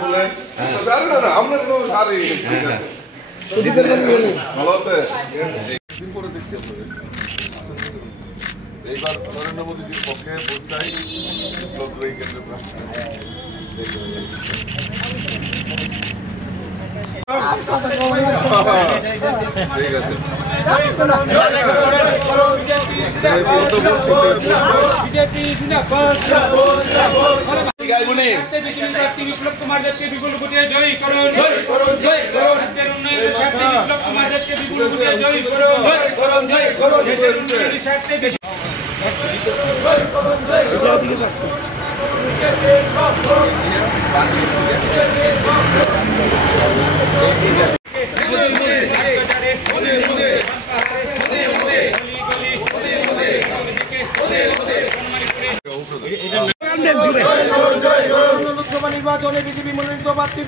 বলে না না আমরা ভালো আছে দিন পরে দেখছি আপনাদের এইবার নরেন্দ্র মোদীজির পক্ষে ভোট চাই বিপ্লবী কেন্দ্রের প্রার্থী ঠিক আছে বিপ্লব কুমার দেবকে বিপুল ভোটে জয়ী করুন বিপ্লব কুমার দেবকে বিপুল ভোটে জয়ী লোকসভা নির্বাচনে বিজেপি মনোনীত প্রার্থী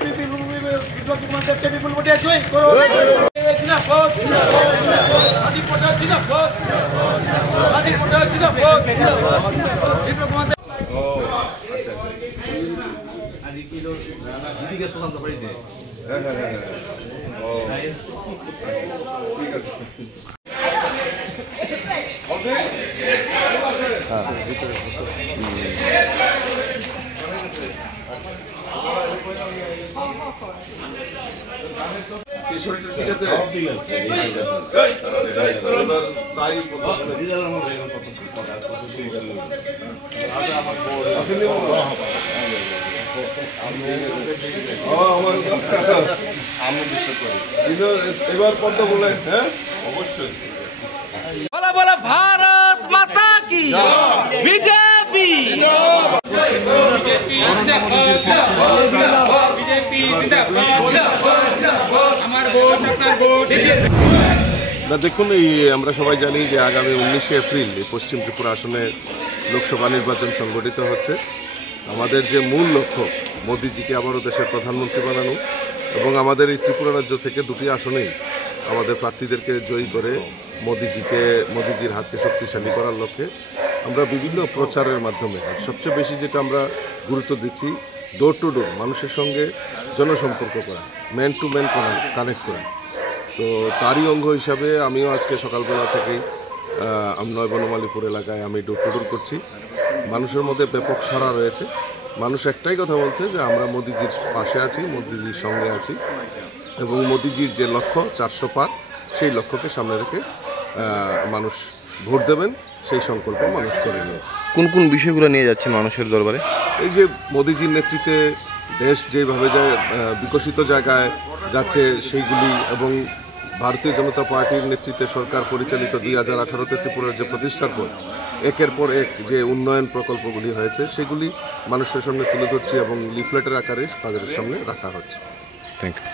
বিপ্লব কুমার দেবকে বিপুল ভোটে জয়ী করুন ঠিক আছে এবার পর্দা বলে হ্যাঁ অবশ্যই বলা বলা ভারত মাতা কি বিজেপি না দেখুন এই আমরা সবাই জানি যে আগামী 19শে এপ্রিল এই পশ্চিম ত্রিপুরা আসনে লোকসভা নির্বাচন সংগঠিত হচ্ছে। আমাদের যে মূল লক্ষ্য মোদিজিকে আবারও দেশের প্রধানমন্ত্রী বানানো এবং আমাদের এই ত্রিপুরা রাজ্য থেকে দুটি আসনেই আমাদের প্রার্থীদেরকে জয়ী করে মোদিজির হাতকে শক্তিশালী করার লক্ষ্যে আমরা বিভিন্ন প্রচারের মাধ্যমে সবচেয়ে বেশি যেটা আমরা গুরুত্ব দিচ্ছি ডোর টু ডোর মানুষের সঙ্গে জনসম্পর্ক করা, ম্যান টু ম্যান কানেক্ট করা। তো তারই অঙ্গ হিসাবে আমিও আজকে সকালবেলা থেকেই নয় বনমালীপুর এলাকায় আমি ডোর টু ডোর করছি। মানুষের মধ্যে ব্যাপক সাড়া রয়েছে। মানুষ একটাই কথা বলছে যে আমরা মোদিজির পাশে আছি, মোদিজির সঙ্গে আছি এবং মোদিজির যে লক্ষ্য 400 পার সেই লক্ষ্যকে সামনে রেখে মানুষ ভোট দেবেন সেই সংকল্প মানুষ করে নিয়েছে। কোন কোন বিষয়গুলো নিয়ে যাচ্ছেন মানুষের দরবারে? এই যে মোদিজির নেতৃত্বে দেশ যেভাবে যায় বিকশিত জায়গায় যাচ্ছে সেইগুলি এবং ভারতীয় জনতা পার্টির নেতৃত্বে সরকার পরিচালিত 2018-তে ত্রিপুরার যে প্রতিষ্ঠার পর একের পর এক যে উন্নয়ন প্রকল্পগুলি হয়েছে সেগুলি মানুষের সামনে তুলে ধরছি এবং লিফলেটের আকারে তাদের সামনে রাখা হচ্ছে। Thank you.